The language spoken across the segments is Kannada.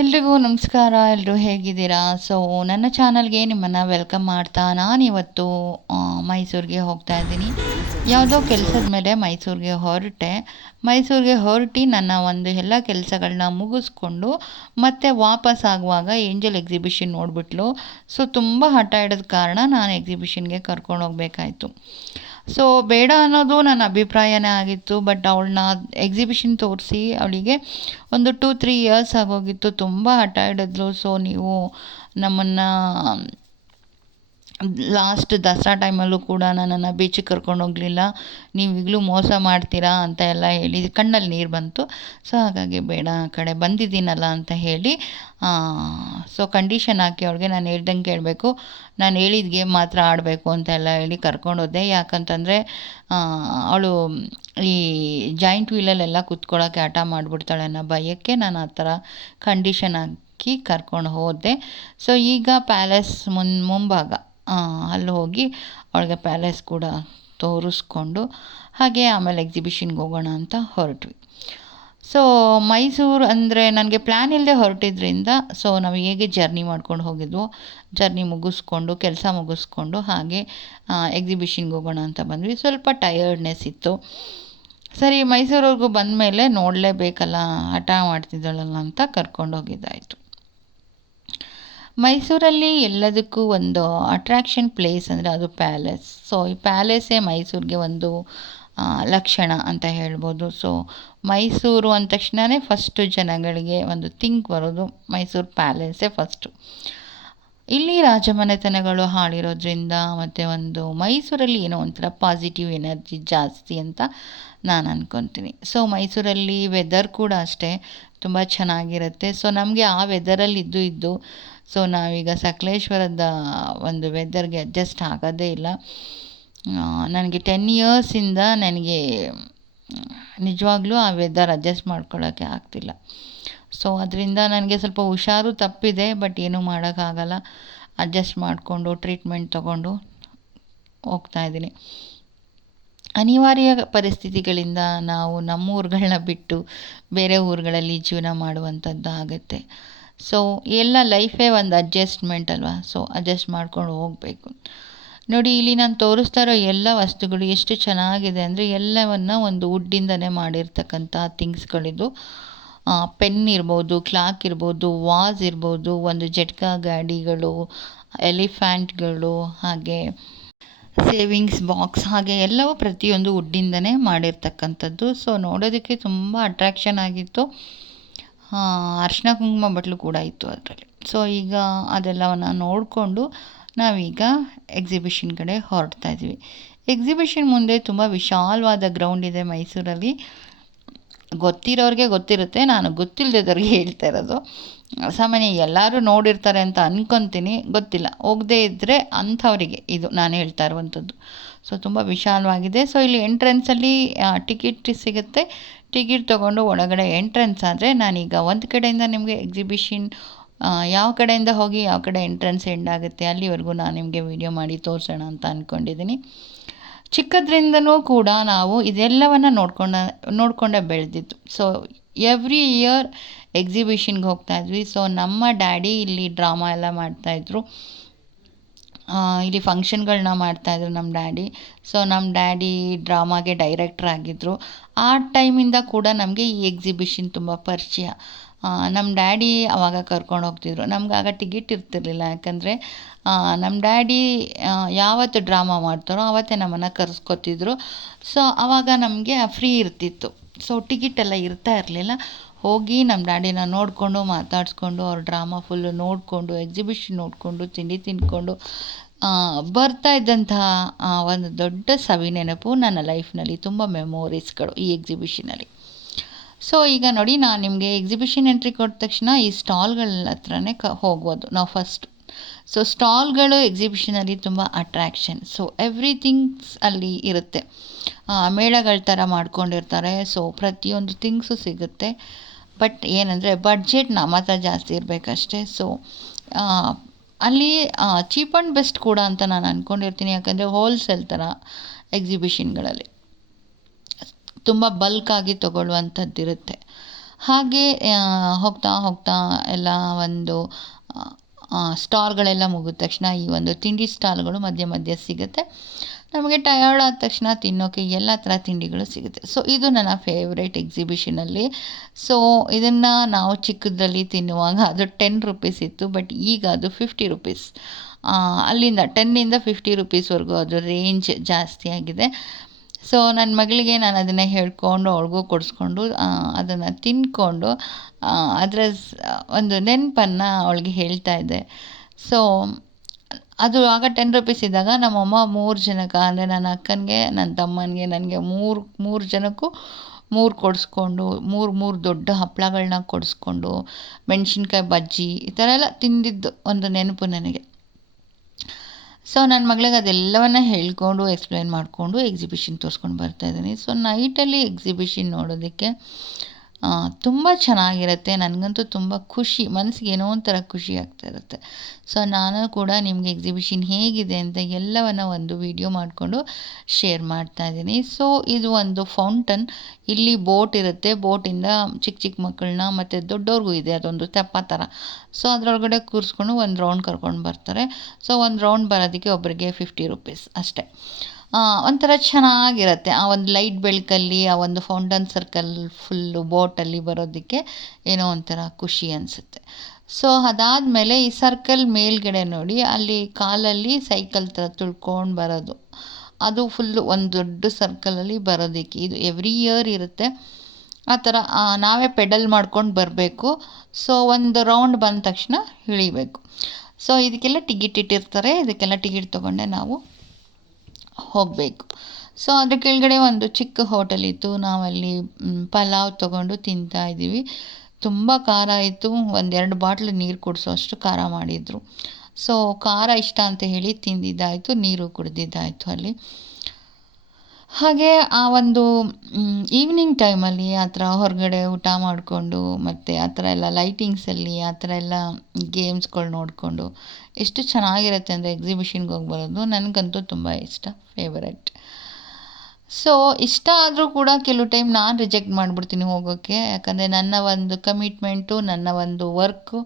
ಎಲ್ರಿಗೂ ನಮಸ್ಕಾರ. ಎಲ್ಲರೂ ಹೇಗಿದ್ದೀರಾ? ಸೊ ನನ್ನ ಚಾನಲ್ಗೆ ನಿಮ್ಮನ್ನು ವೆಲ್ಕಮ್ ಮಾಡ್ತಾ ನಾನಿವತ್ತು ಮೈಸೂರಿಗೆ ಹೋಗ್ತಾ ಇದ್ದೀನಿ. ಯಾವುದೋ ಕೆಲಸದ ಮೇಲೆ ಮೈಸೂರಿಗೆ ಹೊರಟು ನನ್ನ ಒಂದು ಎಲ್ಲ ಕೆಲಸಗಳನ್ನ ಮುಗಿಸ್ಕೊಂಡು ಮತ್ತೆ ವಾಪಸ್ ಆಗುವಾಗ ಏಂಜಲ್ ಎಕ್ಸಿಬಿಷನ್ ನೋಡಿಬಿಟ್ಲು. ಸೊ ತುಂಬ ಹಠ ಹಿಡಿದ ಕಾರಣ ನಾನು ಎಕ್ಸಿಬಿಷನ್ಗೆ ಕರ್ಕೊಂಡು ಹೋಗಬೇಕಾಯ್ತು. ಸೊ ಬೇಡ ಅನ್ನೋದು ನನ್ನ ಅಭಿಪ್ರಾಯನೇ ಆಗಿತ್ತು. ಬಟ್ ಅವಳನ್ನ ಎಕ್ಸಿಬಿಷನ್ ತೋರಿಸಿ ಅವಳಿಗೆ ಒಂದು 2-3 ಇಯರ್ಸ್ ಆಗೋಗಿತ್ತು. ತುಂಬ ಹಠ ಹಿಡಿದ್ಲು. ಸೊ ನೀವು ನಮ್ಮನ್ನು ಲಾಸ್ಟ್ ದಸರಾ ಟೈಮಲ್ಲೂ ಕೂಡ ನನ್ನನ್ನು ಬೀಚಿಗೆ ಕರ್ಕೊಂಡು ಹೋಗಲಿಲ್ಲ, ನೀವು ಈಗಲೂ ಮೋಸ ಮಾಡ್ತೀರಾ ಅಂತ ಎಲ್ಲ ಹೇಳಿ ಕಣ್ಣಲ್ಲಿ ನೀರು ಬಂತು. ಸೊ ಹಾಗಾಗಿ ಬೇಡ, ಆ ಕಡೆ ಬಂದಿದ್ದೀನಲ್ಲ ಅಂತ ಹೇಳಿ ಸೊ ಕಂಡೀಷನ್ ಹಾಕಿ ಅವಳಿಗೆ ನಾನು ಹೇಳ್ದಂಗೆ ಕೇಳಬೇಕು, ನಾನು ಹೇಳಿದ ಗೇಮ್ ಮಾತ್ರ ಆಡಬೇಕು ಅಂತೆಲ್ಲ ಹೇಳಿ ಕರ್ಕೊಂಡೋದೆ. ಯಾಕಂತಂದರೆ ಅವಳು ಈ ಜಾಯಿಂಟ್ ವೀಲಲ್ಲೆಲ್ಲ ಕೂತ್ಕೊಳ್ಳೋಕ್ಕೆ ಹಠ ಮಾಡಿಬಿಡ್ತಾಳೆ ಅನ್ನೋ ಭಯಕ್ಕೆ ನಾನು ಆ ಥರ ಕಂಡೀಷನ್ ಹಾಕಿ ಕರ್ಕೊಂಡು ಹೋದೆ. ಸೊ ಈಗ ಪ್ಯಾಲೇಸ್ ಮುಂಭಾಗ ಅಲ್ಲಿ ಹೋಗಿ ಅವಳಿಗೆ ಪ್ಯಾಲೇಸ್ ಕೂಡ ತೋರಿಸ್ಕೊಂಡು ಹಾಗೆ ಆಮೇಲೆ ಎಕ್ಸಿಬಿಷನ್ಗೆ ಹೋಗೋಣ ಅಂತ ಹೊರಟ್ವಿ. ಸೊ ಮೈಸೂರು ಅಂದರೆ ನನಗೆ ಪ್ಲ್ಯಾನ್ ಇಲ್ಲದೆ ಹೊರಟಿದ್ರಿಂದ ಸೊ ನಾವು ಹೇಗೆ ಜರ್ನಿ ಮಾಡ್ಕೊಂಡು ಹೋಗಿದ್ವೋ, ಜರ್ನಿ ಮುಗಿಸ್ಕೊಂಡು ಕೆಲಸ ಮುಗಿಸ್ಕೊಂಡು ಹಾಗೆ ಎಕ್ಸಿಬಿಷನ್ಗೆ ಹೋಗೋಣ ಅಂತ ಬಂದ್ವಿ. ಸ್ವಲ್ಪ ಟಯರ್ಡ್ನೆಸ್ ಇತ್ತು. ಸರಿ, ಮೈಸೂರವರೆಗೂ ಬಂದ ಮೇಲೆ ನೋಡಲೇಬೇಕಲ್ಲ, ಹಠ ಮಾಡ್ತಿದ್ದಾಳಲ್ಲ ಅಂತ ಕರ್ಕೊಂಡು ಹೋಗಿದ್ದಾಯಿತು. ಮೈಸೂರಲ್ಲಿ ಎಲ್ಲದಕ್ಕೂ ಒಂದು ಅಟ್ರ್ಯಾಕ್ಷನ್ ಪ್ಲೇಸ್ ಅಂದರೆ ಅದು ಪ್ಯಾಲೇಸ್. ಸೊ ಈ ಪ್ಯಾಲೇಸೇ ಮೈಸೂರಿಗೆ ಒಂದು ಲಕ್ಷಣ ಅಂತ ಹೇಳ್ಬೋದು. ಸೊ ಮೈಸೂರು ಅಂದ ತಕ್ಷಣವೇ ಫಸ್ಟು ಜನಗಳಿಗೆ ಒಂದು ಥಿಂಕ್ ಬರೋದು ಮೈಸೂರು ಪ್ಯಾಲೇಸೇ ಫಸ್ಟು. ಇಲ್ಲಿ ರಾಜಮನೆತನಗಳು ಹಾಳಿರೋದ್ರಿಂದ ಮತ್ತು ಒಂದು ಮೈಸೂರಲ್ಲಿ ಏನೋ ಒಂಥರ ಪಾಸಿಟಿವ್ ಎನರ್ಜಿ ಜಾಸ್ತಿ ಅಂತ ನಾನು ಅಂದ್ಕೊತೀನಿ. ಸೊ ಮೈಸೂರಲ್ಲಿ ವೆದರ್ ಕೂಡ ಅಷ್ಟೇ ತುಂಬ ಚೆನ್ನಾಗಿರುತ್ತೆ. ಸೊ ನಮಗೆ ಆ ವೆದರಲ್ಲಿ ಇದ್ದು ಸೊ ನಾವೀಗ ಸಕಲೇಶ್ವರದ ಒಂದು ವೆದರ್ಗೆ ಅಡ್ಜಸ್ಟ್ ಆಗೋದೇ ಇಲ್ಲ. ನನಗೆ 10 ಇಯರ್ಸಿಂದ ನನಗೆ ನಿಜವಾಗ್ಲೂ ಆ ವೆದರ್ ಅಡ್ಜಸ್ಟ್ ಮಾಡ್ಕೊಳ್ಳೋಕ್ಕೆ ಆಗ್ತಿಲ್ಲ. ಸೊ ಅದರಿಂದ ನನಗೆ ಸ್ವಲ್ಪ ಹುಷಾರು ತಪ್ಪಿದೆ. ಬಟ್ ಏನೂ ಮಾಡೋಕ್ಕಾಗಲ್ಲ, ಅಡ್ಜಸ್ಟ್ ಮಾಡಿಕೊಂಡು ಟ್ರೀಟ್ಮೆಂಟ್ ತೊಗೊಂಡು ಹೋಗ್ತಾಯಿದ್ದೀನಿ. ಅನಿವಾರ್ಯ ಪರಿಸ್ಥಿತಿಗಳಿಂದ ನಾವು ನಮ್ಮ ಊರುಗಳನ್ನ ಬಿಟ್ಟು ಬೇರೆ ಊರುಗಳಲ್ಲಿ ಜೀವನ ಮಾಡುವಂಥದ್ದು ಆಗುತ್ತೆ. ಸೊ ಎಲ್ಲ ಲೈಫೇ ಒಂದು ಅಡ್ಜಸ್ಟ್ಮೆಂಟ್ ಅಲ್ವಾ. ಸೊ ಅಡ್ಜಸ್ಟ್ ಮಾಡ್ಕೊಂಡು ಹೋಗಬೇಕು. ನೋಡಿ, ಇಲ್ಲಿ ನಾನು ತೋರಿಸ್ತಾ ಇರೋ ಎಲ್ಲ ವಸ್ತುಗಳು ಎಷ್ಟು ಚೆನ್ನಾಗಿದೆ ಅಂದರೆ ಎಲ್ಲವನ್ನು ಒಂದು ವುಡ್ಡಿಂದನೇ ಮಾಡಿರ್ತಕ್ಕಂಥ ಥಿಂಗ್ಸ್ಗಳಿದು. ಪೆನ್ ಇರ್ಬೋದು, ಕ್ಲಾಕ್ ಇರ್ಬೋದು, ವಾಸ್ ಇರ್ಬೋದು, ಒಂದು ಜಟ್ಕಾ ಗಾಡಿಗಳು, ಎಲಿಫ್ಯಾಂಟ್ಗಳು, ಹಾಗೆ ಸೇವಿಂಗ್ಸ್ ಬಾಕ್ಸ್, ಹಾಗೆ ಎಲ್ಲವೂ ಪ್ರತಿಯೊಂದು ವುಡ್ಡಿಂದನೇ ಮಾಡಿರ್ತಕ್ಕಂಥದ್ದು. ಸೊ ನೋಡೋದಕ್ಕೆ ತುಂಬ ಅಟ್ರ್ಯಾಕ್ಷನ್ ಆಗಿತ್ತು. ಅರಿಶಿನ ಕುಂಕುಮ ಬಟ್ಲು ಕೂಡ ಇತ್ತು ಅದರಲ್ಲಿ. ಸೊ ಈಗ ಅದೆಲ್ಲವನ್ನು ನೋಡಿಕೊಂಡು ನಾವೀಗ ಎಕ್ಸಿಬಿಷನ್ ಕಡೆ ಹೊರಡ್ತಾ ಇದ್ವಿ. ಎಕ್ಸಿಬಿಷನ್ ಮುಂದೆ ತುಂಬ ವಿಶಾಲವಾದ ಗ್ರೌಂಡ್ ಇದೆ ಮೈಸೂರಲ್ಲಿ. ಗೊತ್ತಿರೋರಿಗೆ ಗೊತ್ತಿರುತ್ತೆ, ನಾನು ಗೊತ್ತಿಲ್ಲದವ್ರಿಗೆ ಹೇಳ್ತಾ ಇರೋದು. ಸಾಮಾನ್ಯ ಎಲ್ಲರೂ ನೋಡಿರ್ತಾರೆ ಅಂತ ಅಂದ್ಕೊತೀನಿ, ಗೊತ್ತಿಲ್ಲ, ಹೋಗದೇ ಇದ್ದರೆ ಅಂಥವರಿಗೆ ಇದು ನಾನು ಹೇಳ್ತಾ ಇರುವಂಥದ್ದು. ಸೊ ತುಂಬ ವಿಶಾಲವಾಗಿದೆ. ಸೊ ಇಲ್ಲಿ ಎಂಟ್ರೆನ್ಸಲ್ಲಿ ಟಿಕೆಟ್ ಸಿಗುತ್ತೆ. ಟಿಕೆಟ್ ತೊಗೊಂಡು ಒಳಗಡೆ ಎಂಟ್ರೆನ್ಸ್ ಆದರೆ, ನಾನೀಗ ಒಂದು ಕಡೆಯಿಂದ ನಿಮಗೆ ಎಕ್ಸಿಬಿಷನ್ ಯಾವ ಕಡೆಯಿಂದ ಹೋಗಿ ಯಾವ ಕಡೆ ಎಂಟ್ರೆನ್ಸ್ ಎಂಡ್ ಆಗುತ್ತೆ ಅಲ್ಲಿವರೆಗೂ ನಾನು ನಿಮಗೆ ವಿಡಿಯೋ ಮಾಡಿ ತೋರಿಸೋಣ ಅಂತ ಅಂದ್ಕೊಂಡಿದ್ದೀನಿ. ಚಿಕ್ಕದ್ರಿಂದನೂ ಕೂಡ ನಾವು ಇದೆಲ್ಲವನ್ನು ನೋಡ್ಕೊಂಡೇ ಬೆಳೆದಿದ್ದು. ಸೊ ಎವ್ರಿ ಇಯರ್ ಎಕ್ಸಿಬಿಷನ್ಗೆ ಹೋಗ್ತಾಯಿದ್ವಿ. ಸೊ ನಮ್ಮ ಡ್ಯಾಡಿ ಇಲ್ಲಿ ಡ್ರಾಮಾ ಎಲ್ಲ ಮಾಡ್ತಾಯಿದ್ರು, ಇಲ್ಲಿ ಫಂಕ್ಷನ್ಗಳನ್ನ ಮಾಡ್ತಾಯಿದ್ರು ನಮ್ಮ ಡ್ಯಾಡಿ. ಸೊ ನಮ್ಮ ಡ್ಯಾಡಿ ಡ್ರಾಮಾಗೆ ಡೈರೆಕ್ಟ್ರ್ ಆಗಿದ್ದರು. ಆ ಟೈಮಿಂದ ಕೂಡ ನಮಗೆ ಈ ಎಕ್ಸಿಬಿಷನ್ ತುಂಬ ಪರಿಚಯ. ನಮ್ಮ ಡ್ಯಾಡಿ ಆವಾಗ ಕರ್ಕೊಂಡು ಹೋಗ್ತಿದ್ರು. ನಮ್ಗೆ ಆಗ ಟಿಕೆಟ್ ಇರ್ತಿರ್ಲಿಲ್ಲ, ಯಾಕಂದರೆ ನಮ್ಮ ಡ್ಯಾಡಿ ಯಾವತ್ತು ಡ್ರಾಮಾ ಮಾಡ್ತಾರೋ ಆವತ್ತೇ ನಮ್ಮನ್ನು ಕರೆಸ್ಕೊತಿದ್ರು. ಸೊ ಆವಾಗ ನಮಗೆ ಫ್ರೀ ಇರ್ತಿತ್ತು. ಸೊ ಟಿಕೆಟೆಲ್ಲ ಇರ್ತಾ ಇರಲಿಲ್ಲ. ಹೋಗಿ ನಮ್ಮ ಡ್ಯಾಡಿನ ನೋಡಿಕೊಂಡು ಮಾತಾಡಿಸ್ಕೊಂಡು ಅವ್ರ ಡ್ರಾಮಾ ಫುಲ್ಲು ನೋಡಿಕೊಂಡು ಎಕ್ಸಿಬಿಷನ್ ನೋಡಿಕೊಂಡು ತಿಂಡಿ ತಿಂದ್ಕೊಂಡು ಬರ್ತಾ ಇದ್ದಂತಹ ಒಂದು ದೊಡ್ಡ ಸವಿನೆನಪು ನನ್ನ ಲೈಫ್ನಲ್ಲಿ. ತುಂಬ ಮೆಮೊರೀಸ್ಗಳು ಈ ಎಕ್ಸಿಬಿಷನಲ್ಲಿ. ಸೊ ಈಗ ನೋಡಿ, ನಾನು ನಿಮಗೆ ಎಕ್ಸಿಬಿಷನ್ ಎಂಟ್ರಿ ಕೊಟ್ಟ ತಕ್ಷಣ ಈ ಸ್ಟಾಲ್ಗಳ ಹತ್ರನೇ ಹೋಗ್ಬೋದು ನಾವು ಫಸ್ಟ್. ಸೊ ಸ್ಟಾಲ್ಗಳು ಎಕ್ಸಿಬಿಷನಲ್ಲಿ ತುಂಬ ಅಟ್ರ್ಯಾಕ್ಷನ್. ಸೊ ಎವ್ರಿಥಿಂಗ್ಸ್ ಅಲ್ಲಿ ಇರುತ್ತೆ. ಮೇಳಗಳ ಥರ ಮಾಡ್ಕೊಂಡಿರ್ತಾರೆ. ಸೊ ಪ್ರತಿಯೊಂದು ಥಿಂಗ್ಸು ಸಿಗುತ್ತೆ. ಬಟ್ ಏನಂದರೆ ಬಡ್ಜೆಟ್ ನಮ್ಮ ಹತ್ರ ಜಾಸ್ತಿ ಇರಬೇಕಷ್ಟೇ. ಸೊ ಅಲ್ಲಿ ಚೀಪ್ ಆ್ಯಂಡ್ ಬೆಸ್ಟ್ ಕೂಡ ಅಂತ ನಾನು ಅಂದ್ಕೊಂಡಿರ್ತೀನಿ. ಯಾಕಂದರೆ ಹೋಲ್ಸೇಲ್ ಥರ ಎಕ್ಸಿಬಿಷನ್ಗಳಲ್ಲಿ ತುಂಬ ಬಲ್ಕಾಗಿ ತೊಗೊಳ್ಳುವಂಥದ್ದಿರುತ್ತೆ. ಹಾಗೆ ಹೋಗ್ತಾ ಹೋಗ್ತಾ ಎಲ್ಲ ಒಂದು ಸ್ಟಾಲ್ಗಳೆಲ್ಲ ಮುಗಿದ ತಕ್ಷಣ ಈ ಒಂದು ತಿಂಡಿ ಸ್ಟಾಲ್ಗಳು ಮಧ್ಯೆ ಮಧ್ಯೆ ಸಿಗುತ್ತೆ. ನಮಗೆ ಟಯರ್ಡ್ ಆದ ತಕ್ಷಣ ತಿನ್ನೋಕ್ಕೆ ಎಲ್ಲ ಥರ ತಿಂಡಿಗಳು ಸಿಗುತ್ತೆ. ಸೊ ಇದು ನನ್ನ ಫೇವ್ರೇಟ್ ಎಕ್ಸಿಬಿಷನಲ್ಲಿ. ಸೊ ಇದನ್ನು ನಾವು ಚಿಕ್ಕದ್ರಲ್ಲಿ ತಿನ್ನುವಾಗ ಅದು 10 ರುಪೀಸ್ ಇತ್ತು, ಬಟ್ ಈಗ ಅದು 50 ರುಪೀಸ್. ಅಲ್ಲಿಂದ 10ಇಂದ 50 ರುಪೀಸ್ವರೆಗೂ ಅದು ರೇಂಜ್ ಜಾಸ್ತಿ ಆಗಿದೆ. ಸೊ ನನ್ನ ಮಗಳಿಗೆ ನಾನು ಅದನ್ನು ಹೇಳ್ಕೊಂಡು ಅವಳಿಗೂ ಕೊಡಿಸ್ಕೊಂಡು ಅದನ್ನು ತಿಂದ್ಕೊಂಡು ಅದರ ಒಂದು ನೆನಪನ್ನು ಅವಳಿಗೆ ಹೇಳ್ತಾ ಇದ್ದೆ. ಸೊ ಅದು ಆಗ 10 ರುಪೀಸ್ ಇದ್ದಾಗ ನಮ್ಮಮ್ಮ 3 ಜನಕ್ಕೆ, ಅಂದರೆ ನನ್ನ ಅಕ್ಕನಿಗೆ, ನನ್ನ ತಮ್ಮನಿಗೆ, ನನಗೆ ಮೂರು ಜನಕ್ಕೂ 3 ಕೊಡಿಸ್ಕೊಂಡು, 3 ದೊಡ್ಡ ಹಪ್ಪಳಗಳನ್ನ ಕೊಡಿಸ್ಕೊಂಡು, ಮೆಣಸಿನ್ಕಾಯಿ ಬಜ್ಜಿ ಈ ಥರ ಎಲ್ಲ ತಿಂದಿದ್ದು ಒಂದು ನೆನಪು ನನಗೆ. ಸೊ ನನ್ನ ಮಗಳಿಗೆ ಅದೆಲ್ಲವನ್ನ ಹೇಳ್ಕೊಂಡು ಎಕ್ಸ್ಪ್ಲೈನ್ ಮಾಡಿಕೊಂಡು ಎಕ್ಸಿಬಿಷನ್ ತೋರಿಸ್ಕೊಂಡು ಬರ್ತಾಯಿದ್ದೀನಿ. ಸೊ ನೈಟಲ್ಲಿ ಎಕ್ಸಿಬಿಷನ್ ನೋಡೋದಕ್ಕೆ ತುಂಬ ಚೆನ್ನಾಗಿರುತ್ತೆ. ನನಗಂತೂ ತುಂಬ ಖುಷಿ, ಮನಸ್ಸಿಗೆ ಏನೋ ಒಂಥರ ಖುಷಿ ಆಗ್ತಾಯಿರುತ್ತೆ. ಸೊ ನಾನು ಕೂಡ ನಿಮಗೆ ಎಕ್ಸಿಬಿಷನ್ ಹೇಗಿದೆ ಅಂತ ಎಲ್ಲವನ್ನು ಒಂದು ವಿಡಿಯೋ ಮಾಡಿಕೊಂಡು ಶೇರ್ ಮಾಡ್ತಾಯಿದ್ದೀನಿ. ಸೊ ಇದು ಒಂದು ಫೌಂಟನ್. ಇಲ್ಲಿ ಬೋಟ್ ಇರುತ್ತೆ. ಬೋಟಿಂದ ಚಿಕ್ಕ ಚಿಕ್ಕ ಮಕ್ಕಳನ್ನ ಮತ್ತು ದೊಡ್ಡವ್ರಿಗೂ ಇದೆ, ಅದೊಂದು ತೆಪ್ಪ ಥರ. ಸೊ ಅದರೊಳಗಡೆ ಕೂರಿಸ್ಕೊಂಡು ಒಂದು ರೌಂಡ್ ಕರ್ಕೊಂಡು ಬರ್ತಾರೆ. ಸೊ ಒಂದು ರೌಂಡ್ ಬರೋದಕ್ಕೆ ಒಬ್ಬರಿಗೆ 50 ರುಪೀಸ್ ಅಷ್ಟೇ. ಒಂಥರ ಚೆನ್ನಾಗಿರುತ್ತೆ. ಆ ಒಂದು ಲೈಟ್ ಬೆಳಕಲ್ಲಿ ಆ ಒಂದು ಫೌಂಟನ್ ಸರ್ಕಲ್ ಫುಲ್ಲು ಬೋಟಲ್ಲಿ ಬರೋದಕ್ಕೆ ಏನೋ ಒಂಥರ ಖುಷಿ ಅನಿಸುತ್ತೆ. ಸೊ ಅದಾದಮೇಲೆ ಈ ಸರ್ಕಲ್ ಮೇಲ್ಗಡೆ ನೋಡಿ, ಅಲ್ಲಿ ಕಾಲಲ್ಲಿ ಸೈಕಲ್ ಥರ ತುಳ್ಕೊಂಡು ಬರೋದು, ಅದು ಫುಲ್ಲು ಒಂದು ದೊಡ್ಡ ಸರ್ಕಲಲ್ಲಿ ಬರೋದಕ್ಕೆ ಇದು ಎವ್ರಿ ಇಯರ್ ಇರುತ್ತೆ. ಆ ಥರ ನಾವೇ ಪೆಡಲ್ ಮಾಡ್ಕೊಂಡು ಬರಬೇಕು. ಸೊ ಒಂದು ರೌಂಡ್ ಬಂದ ತಕ್ಷಣ ಇಳಿಬೇಕು. ಸೊ ಇದಕ್ಕೆಲ್ಲ ಟಿಕೆಟ್ ಇಟ್ಟಿರ್ತಾರೆ. ಇದಕ್ಕೆಲ್ಲ ಟಿಕೆಟ್ ತೊಗೊಂಡೆ ನಾವು ಹೋಗಬೇಕು. ಸೊ ಅದ್ರ ಕೆಳಗಡೆ ಒಂದು ಚಿಕ್ಕ ಹೋಟೆಲ್ ಇತ್ತು. ನಾವಲ್ಲಿ ಪಲಾವ್ ತೊಗೊಂಡು ತಿಂತಾಯಿದ್ದೀವಿ. ತುಂಬ ಖಾರ ಇತ್ತು. 1-2 ಬಾಟ್ಲು ನೀರು ಕುಡಿಸೋ ಅಷ್ಟು ಖಾರ ಮಾಡಿದರು. ಸೊ ಖಾರ ಇಷ್ಟ ಅಂತ ಹೇಳಿ ತಿಂದಿದ್ದಾಯಿತು, ನೀರು ಕುಡಿದಿದ್ದಾಯಿತು ಅಲ್ಲಿ. ಹಾಗೆ ಆ ಒಂದು ಈವ್ನಿಂಗ್ ಟೈಮಲ್ಲಿ ಆ ಥರ ಹೊರಗಡೆ ಊಟ ಮಾಡಿಕೊಂಡು ಮತ್ತು ಆ ಥರ ಎಲ್ಲ ಲೈಟಿಂಗ್ಸಲ್ಲಿ ಆ ಥರ ಎಲ್ಲ ಗೇಮ್ಸ್ಗಳು ನೋಡಿಕೊಂಡು ಎಷ್ಟು ಚೆನ್ನಾಗಿರುತ್ತೆ ಅಂದರೆ ಎಕ್ಸಿಬಿಷನ್ಗೆ ಹೋಗಿ ಬರೋದು ನನಗಂತೂ ತುಂಬ ಇಷ್ಟ, ಫೇವರೆಟ್. ಸೊ ಇಷ್ಟ ಆದರೂ ಕೂಡ ಕೆಲವು ಟೈಮ್ ನಾನು ರಿಜೆಕ್ಟ್ ಮಾಡಿಬಿಡ್ತೀನಿ ಹೋಗೋಕ್ಕೆ. ಯಾಕಂದರೆ ನನ್ನ ಒಂದು ಕಮಿಟ್ಮೆಂಟು, ನನ್ನ ಒಂದು ವರ್ಕು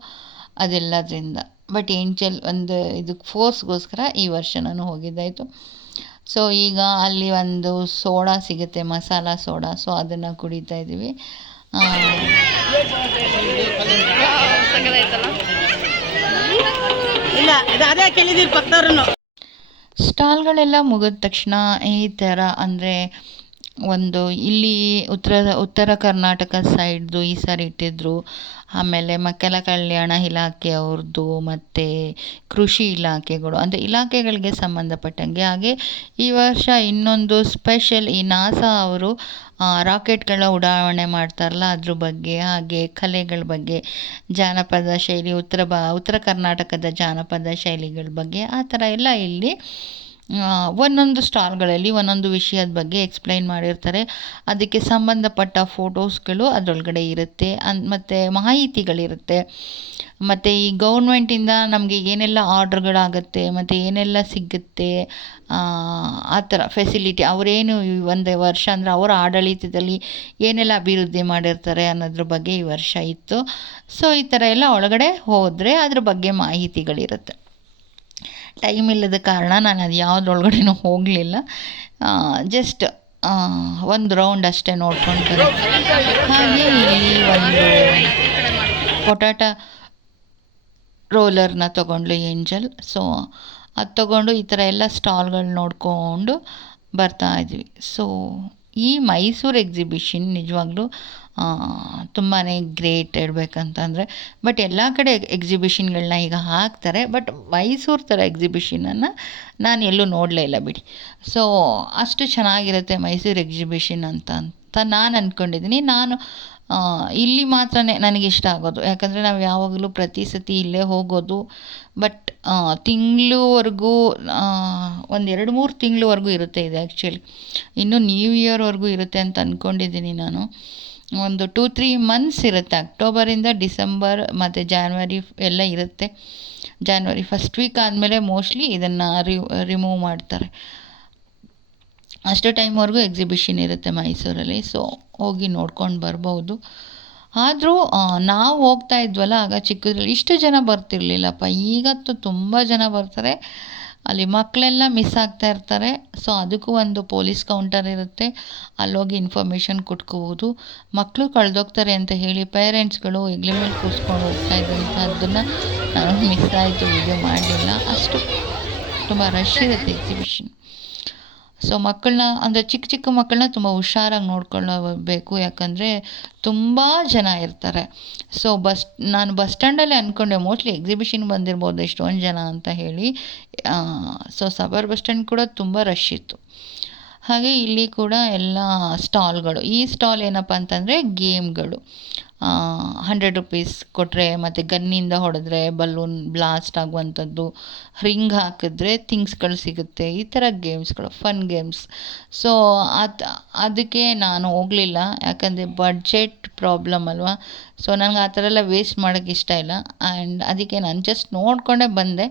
ಅದೆಲ್ಲದರಿಂದ. ಬಟ್ ಏಂಜಲ್ ಒಂದು ಇದಕ್ಕೆ ಫೋರ್ಸ್ಗೋಸ್ಕರ ಈ ವರ್ಷ ನಾನು ಹೋಗಿದ್ದಾಯಿತು. ಸೊ ಈಗ ಅಲ್ಲಿ ಒಂದು ಸೋಡಾ ಸಿಗುತ್ತೆ, ಮಸಾಲ ಸೋಡಾ. ಸೊ ಅದನ್ನು ಕುಡಿತಾ ಇದ್ದೀವಿ. ಸ್ಟಾಲ್ಗಳೆಲ್ಲ ಮುಗಿದ ತಕ್ಷಣ ಈ ಥರ ಅಂದರೆ ಒಂದು ಇಲ್ಲಿ ಉತ್ತರ ಕರ್ನಾಟಕ ಸೈಡ್ದು ಈ ಸಾರಿ ಇಟ್ಟಿದ್ರು. ಆಮೇಲೆ ಮಕ್ಕಳ ಕಲ್ಯಾಣ ಇಲಾಖೆ ಅವ್ರದ್ದು ಮತ್ತು ಕೃಷಿ ಇಲಾಖೆಗಳು, ಅಂದರೆ ಇಲಾಖೆಗಳಿಗೆ ಸಂಬಂಧಪಟ್ಟಂಗೆ. ಹಾಗೆ ಈ ವರ್ಷ ಇನ್ನೊಂದು ಸ್ಪೆಷಲ್, ಈ ನಾಸಾ ಅವರು ರಾಕೆಟ್ಗಳ ಉಡಾವಣೆ ಮಾಡ್ತಾರಲ್ಲ ಅದ್ರ ಬಗ್ಗೆ, ಹಾಗೆ ಕಲೆಗಳ ಬಗ್ಗೆ, ಜಾನಪದ ಶೈಲಿ, ಉತ್ತರ ಕರ್ನಾಟಕದ ಜಾನಪದ ಶೈಲಿಗಳ ಬಗ್ಗೆ, ಆ ಥರ ಎಲ್ಲ ಇಲ್ಲಿ ಒಂದೊಂದು ಸ್ಟಾಲ್ಗಳಲ್ಲಿ ಒಂದೊಂದು ವಿಷಯದ ಬಗ್ಗೆ ಎಕ್ಸ್ಪ್ಲೈನ್ ಮಾಡಿರ್ತಾರೆ. ಅದಕ್ಕೆ ಸಂಬಂಧಪಟ್ಟ ಫೋಟೋಸ್ಗಳು ಅದರೊಳಗಡೆ ಇರುತ್ತೆ, ಮತ್ತು ಮಾಹಿತಿಗಳಿರುತ್ತೆ. ಮತ್ತು ಈ ಗೌರ್ಮೆಂಟಿಂದ ನಮಗೆ ಏನೆಲ್ಲ ಆರ್ಡ್ರ್ಗಳಾಗುತ್ತೆ ಮತ್ತು ಏನೆಲ್ಲ ಸಿಗುತ್ತೆ, ಆ ಥರ ಫೆಸಿಲಿಟಿ ಅವರೇನು ಒಂದು ವರ್ಷ ಅಂದರೆ ಅವರ ಆಡಳಿತದಲ್ಲಿ ಏನೆಲ್ಲ ಅಭಿವೃದ್ಧಿ ಮಾಡಿರ್ತಾರೆ ಅನ್ನೋದ್ರ ಬಗ್ಗೆ ಈ ವರ್ಷ ಇತ್ತು. ಸೊ ಈ ಥರ ಎಲ್ಲ ಒಳಗಡೆ ಹೋದರೆ ಅದ್ರ ಬಗ್ಗೆ ಮಾಹಿತಿಗಳಿರುತ್ತೆ. ಟೈಮ್ ಇಲ್ಲದ ಕಾರಣ ನಾನು ಅದು ಯಾವುದ್ರೊಳಗಡೆನೂ ಹೋಗಲಿಲ್ಲ. ಜಸ್ಟ್ ಒಂದು ರೌಂಡ್ ಅಷ್ಟೇ ನೋಡ್ಕೊಂಡು ಬಂದೆ. ಹಾಗೆ ಇಲ್ಲಿ ಒಂದು ಪೊಟ್ಯಾಟೊ ರೋಲರ್ನ ತೊಗೊಂಡ್ಲು ಏಂಜಲ್. ಸೊ ಅದು ತೊಗೊಂಡು ಈ ಥರ ಎಲ್ಲ ಸ್ಟಾಲ್ಗಳು ನೋಡಿಕೊಂಡು ಬರ್ತಾಯಿದ್ವಿ. ಸೊ ಈ ಮೈಸೂರು ಎಕ್ಸಿಬಿಷನ್ ನಿಜವಾಗ್ಲೂ ತುಂಬಾ ಗ್ರೇಟ್ ಹೇಳ್ಬೇಕಂತಂದರೆ. ಬಟ್ ಎಲ್ಲ ಕಡೆ ಎಕ್ಸಿಬಿಷನ್ಗಳನ್ನ ಈಗ ಹಾಕ್ತಾರೆ, ಬಟ್ ಮೈಸೂರು ಥರ ಎಕ್ಸಿಬಿಷನನ್ನು ನಾನು ಎಲ್ಲೂ ನೋಡಲೇ ಇಲ್ಲ ಬಿಡಿ. ಸೊ ಅಷ್ಟು ಚೆನ್ನಾಗಿರುತ್ತೆ ಮೈಸೂರು ಎಕ್ಸಿಬಿಷನ್ ಅಂತ ನಾನು ಅಂದ್ಕೊಂಡಿದ್ದೀನಿ. ನಾನು ಇಲ್ಲಿ ಮಾತ್ರ ನನಗಿಷ್ಟ ಆಗೋದು, ಯಾಕಂದರೆ ನಾವು ಯಾವಾಗಲೂ ಪ್ರತಿ ಸತಿ ಇಲ್ಲೇ ಹೋಗೋದು. ಬಟ್ ತಿಂಗಳವರೆಗೂ 1-2-3 ತಿಂಗಳವರೆಗೂ ಇರುತ್ತೆ ಇದು ಆ್ಯಕ್ಚುಲಿ. ಇನ್ನೂ ನ್ಯೂ ಇಯರ್ವರೆಗೂ ಇರುತ್ತೆ ಅಂತ ಅಂದ್ಕೊಂಡಿದ್ದೀನಿ ನಾನು. ಒಂದು 2-3 ಮಂತ್ಸ್ ಇರುತ್ತೆ. ಅಕ್ಟೋಬರಿಂದ ಡಿಸೆಂಬರ್ ಮತ್ತು ಜಾನ್ವರಿ ಎಲ್ಲ ಇರುತ್ತೆ. ಜಾನ್ವರಿ ಫಸ್ಟ್ ವೀಕ್ ಆದಮೇಲೆ ಮೋಸ್ಟ್ಲಿ ಇದನ್ನು ರಿಮೂವ್ ಮಾಡ್ತಾರೆ. ಅಷ್ಟು ಟೈಮ್ವರೆಗೂ ಎಕ್ಸಿಬಿಷನ್ ಇರುತ್ತೆ ಮೈಸೂರಲ್ಲಿ. ಸೊ ಹೋಗಿ ನೋಡ್ಕೊಂಡು ಬರ್ಬೋದು. ಆದರೂ ನಾವು ಹೋಗ್ತಾ ಇದ್ವಲ್ಲ ಆಗ ಚಿಕ್ಕದ್ರಲ್ಲಿ ಇಷ್ಟು ಜನ ಬರ್ತಿರ್ಲಿಲ್ಲಪ್ಪ. ಈಗಂತೂ ತುಂಬ ಜನ ಬರ್ತಾರೆ. ಅಲ್ಲಿ ಮಕ್ಕಳೆಲ್ಲ ಮಿಸ್ ಆಗ್ತಾ ಇರ್ತಾರೆ. ಸೊ ಅದಕ್ಕೂ ಒಂದು ಪೊಲೀಸ್ ಕೌಂಟರ್ ಇರುತ್ತೆ. ಅಲ್ಲೋಗಿ ಇನ್ಫಾರ್ಮೇಷನ್ ಕೊಟ್ಕೋಬೋದು. ಮಕ್ಕಳು ಕಳೆದೋಗ್ತಾರೆ ಅಂತ ಹೇಳಿ ಪೇರೆಂಟ್ಸ್ಗಳು ಹೆಗ್ಲ ಮೇಲೆ ಕೂರಿಸ್ಕೊಂಡು ಹೋಗ್ತಾ ಇದ್ದಂತೆ, ಅದನ್ನು ನಾನು ಮಿಸ್ ಆಯಿತು, ವೀಡಿಯೋ ಮಾಡಲಿಲ್ಲ. ಅಷ್ಟು ತುಂಬ ರಶ್ ಇರುತ್ತೆ ಎಕ್ಸಿಬಿಷನ್. ಸೊ ಮಕ್ಕಳನ್ನ ಅಂದರೆ ಚಿಕ್ಕ ಚಿಕ್ಕ ಮಕ್ಕಳನ್ನ ತುಂಬ ಹುಷಾರಾಗಿ ನೋಡ್ಕೊಳ್ಳಬೇಕು, ಯಾಕಂದರೆ ತುಂಬ ಜನ ಇರ್ತಾರೆ. ಸೊ ನಾನು ಬಸ್ ಸ್ಟ್ಯಾಂಡಲ್ಲೇ ಅಂದ್ಕೊಂಡೆ ಮೋಸ್ಟ್ಲಿ ಎಕ್ಸಿಬಿಷನ್ಗೆ ಬಂದಿರ್ಬೋದು ಎಷ್ಟೊಂದು ಜನ ಅಂತ ಹೇಳಿ. ಸೊ ಸಬರ್ ಬಸ್ ಸ್ಟ್ಯಾಂಡ್ ಕೂಡ ತುಂಬ ರಶ್ ಇತ್ತು. ಹಾಗೆ ಇಲ್ಲಿ ಕೂಡ ಎಲ್ಲ ಸ್ಟಾಲ್ಗಳು. ಈ ಸ್ಟಾಲ್ ಏನಪ್ಪ ಅಂತಂದರೆ ಗೇಮ್ಗಳು. 100 ರೂಪೀಸ್ ಕೊಟ್ಟರೆ ಮತ್ತು ಗನ್ನಿಂದ ಹೊಡೆದ್ರೆ ಬಲೂನ್ ಬ್ಲಾಸ್ಟ್ ಆಗುವಂಥದ್ದು, ರಿಂಗ್ ಹಾಕಿದ್ರೆ ಥಿಂಗ್ಸ್ಗಳು ಸಿಗುತ್ತೆ, ಈ ಥರ ಗೇಮ್ಸ್ಗಳು, ಫನ್ ಗೇಮ್ಸ್. ಸೊ ಅದಕ್ಕೆ ನಾನು ಹೋಗಲಿಲ್ಲ, ಯಾಕಂದರೆ ಬಡ್ಜೆಟ್ ಪ್ರಾಬ್ಲಮ್ ಅಲ್ವಾ. ಸೊ ನನಗೆ ಆ ಥರ ಎಲ್ಲ ವೇಸ್ಟ್ ಮಾಡೋಕ್ಕೆ ಇಷ್ಟ ಇಲ್ಲ. ಆ್ಯಂಡ್ ಅದಕ್ಕೆ ನಾನು ಜಸ್ಟ್ ನೋಡಿಕೊಂಡೇ ಬಂದೆ,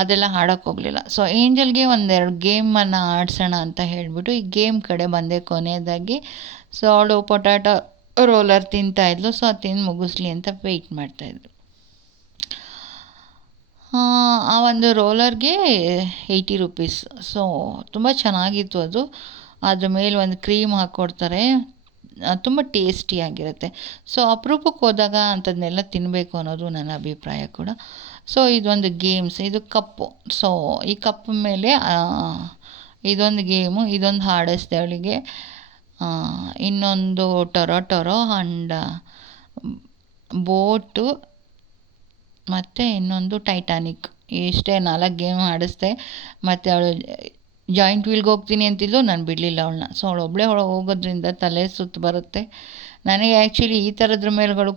ಅದೆಲ್ಲ ಆಡೋಕ್ಕೆ ಹೋಗಲಿಲ್ಲ. ಸೊ ಏಂಜಲ್ಗೆ ಒಂದೆರಡು ಗೇಮನ್ನು ಆಡಿಸೋಣ ಅಂತ ಹೇಳಿಬಿಟ್ಟು ಈ ಗೇಮ್ ಕಡೆ ಬಂದೆ ಕೊನೆಯದಾಗಿ. ಸೊ ಅವಳು ಪೊಟ್ಯಾಟೊ ರೋಲರ್ ತಿಂತಾಯಿದ್ಲು. ಸೊ ಅದು ತಿಂದು ಮುಗಿಸ್ಲಿ ಅಂತ ವೆಯ್ಟ್ ಮಾಡ್ತಾಯಿದ್ಲು. ಆ ಒಂದು ರೋಲರ್ಗೆ 80 ರೂಪೀಸ್. ಸೊ ತುಂಬ ಚೆನ್ನಾಗಿತ್ತು ಅದು. ಅದ್ರ ಮೇಲೆ ಒಂದು ಕ್ರೀಮ್ ಹಾಕ್ಕೊಡ್ತಾರೆ, ತುಂಬ ಟೇಸ್ಟಿಯಾಗಿರುತ್ತೆ. ಸೊ ಅಪರೂಪಕ್ಕೆ ಹೋದಾಗ ಅಂಥದ್ದನ್ನೆಲ್ಲ ತಿನ್ನಬೇಕು ಅನ್ನೋದು ನನ್ನ ಅಭಿಪ್ರಾಯ ಕೂಡ. ಸೊ ಇದೊಂದು ಗೇಮ್ಸ್, ಇದು ಕಪ್ಪು. ಸೊ ಈ ಕಪ್ ಮೇಲೆ ಇದೊಂದು ಗೇಮು, ಇದೊಂದು ಆಡಿಸ್ದೆ ಅವಳಿಗೆ. ಇನ್ನೊಂದು ಟೊರೊ ಆ್ಯಂಡ್ ಬೋಟು ಮತ್ತು ಇನ್ನೊಂದು ಟೈಟಾನಿಕ್. ಇಷ್ಟೇ 4 ಗೇಮ್ ಆಡಿಸ್ದೆ. ಮತ್ತು ಅವಳು ಜಾಯಿಂಟ್ ವೀಲ್ಗೆ ಹೋಗ್ತೀನಿ ಅಂತಿದ್ಲು, ನಾನು ಬಿಡಲಿಲ್ಲ ಅವಳನ್ನ. ಸೊ ಅವಳು ಒಬ್ಬಳೇ ಹೋಗೋದ್ರಿಂದ ತಲೆ ಸುತ್ತು ಬರುತ್ತೆ. ನನಗೆ ಆ್ಯಕ್ಚುಲಿ ಈ ಥರದ್ರ ಮೇಲೆಗಳು